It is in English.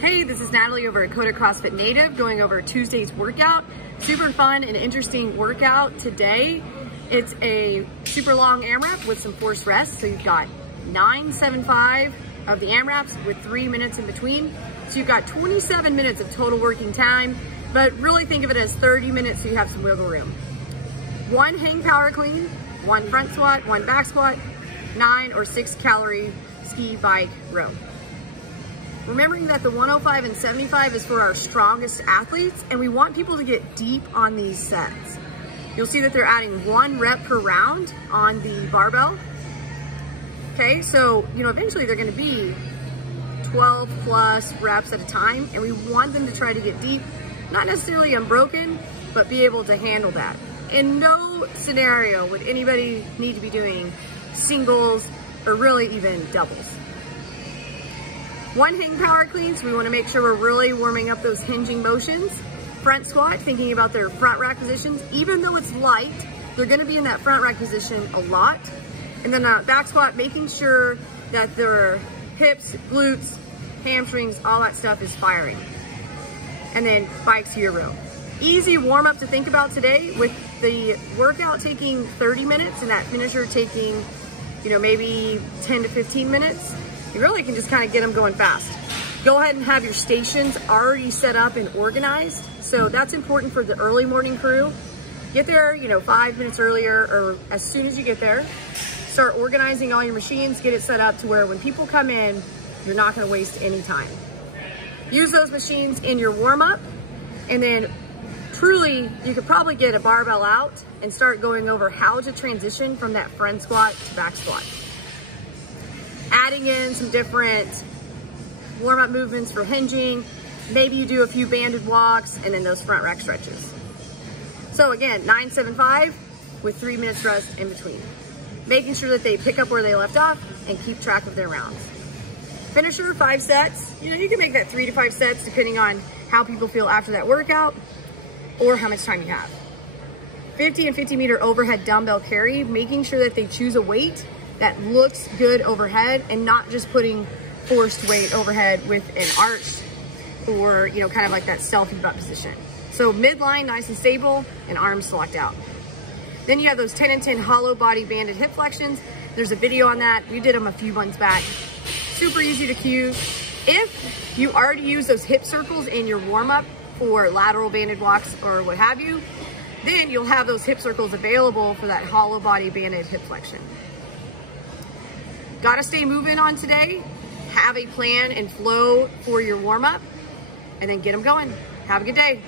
Hey, this is Natalie over at Coda CrossFit Native going over Tuesday's workout. Super fun and interesting workout today. It's a super long AMRAP with some forced rest. So you've got 9-7-5 of the AMRAPs with 3 minutes in between. So you've got 27 minutes of total working time, but really think of it as 30 minutes so you have some wiggle room. 1 hang power clean, 1 front squat, 1 back squat, 9 or 6 calorie ski bike row. Remembering that the 105 and 75 is for our strongest athletes, and we want people to get deep on these sets. You'll see that they're adding 1 rep per round on the barbell. Okay, so eventually they're gonna be 12 plus reps at a time, and we want them to try to get deep, not necessarily unbroken, but be able to handle that. In no scenario would anybody need to be doing singles or really even doubles. 1 hang power clean, so we want to make sure we're really warming up those hinging motions. Front squat, thinking about their front rack positions. Even though it's light, they're going to be in that front rack position a lot. And then back squat, making sure that their hips, glutes, hamstrings, all that stuff is firing. And then bike to your row. Easy warm up to think about today, with the workout taking 30 minutes and that finisher taking, maybe 10 to 15 minutes. You really can just kind of get them going fast. Go ahead and have your stations already set up and organized. So that's important for the early morning crew. Get there, 5 minutes earlier or as soon as you get there. Start organizing all your machines, get it set up to where when people come in, you're not gonna waste any time. Use those machines in your warm up, and then truly, you could probably get a barbell out and start going over how to transition from that front squat to back squat. Adding in some different warm-up movements for hinging. Maybe you do a few banded walks and then those front rack stretches. So again, 9-7-5 with 3 minutes rest in between. Making sure that they pick up where they left off and keep track of their rounds. Finisher, 5 sets. You can make that 3 to 5 sets depending on how people feel after that workout or how much time you have. 50 and 50 meter overhead dumbbell carry, making sure that they choose a weight that looks good overhead and not just putting forced weight overhead with an arch or, kind of like that selfie butt position. So midline, nice and stable, and arms locked out. Then you have those 10 and 10 hollow body banded hip flexions. There's a video on that. We did them a few months back. Super easy to cue. If you already use those hip circles in your warm up for lateral banded walks or what have you, then you'll have those hip circles available for that hollow body banded hip flexion. Gotta stay moving on today. Have a plan and flow for your warm up, and then get them going. Have a good day.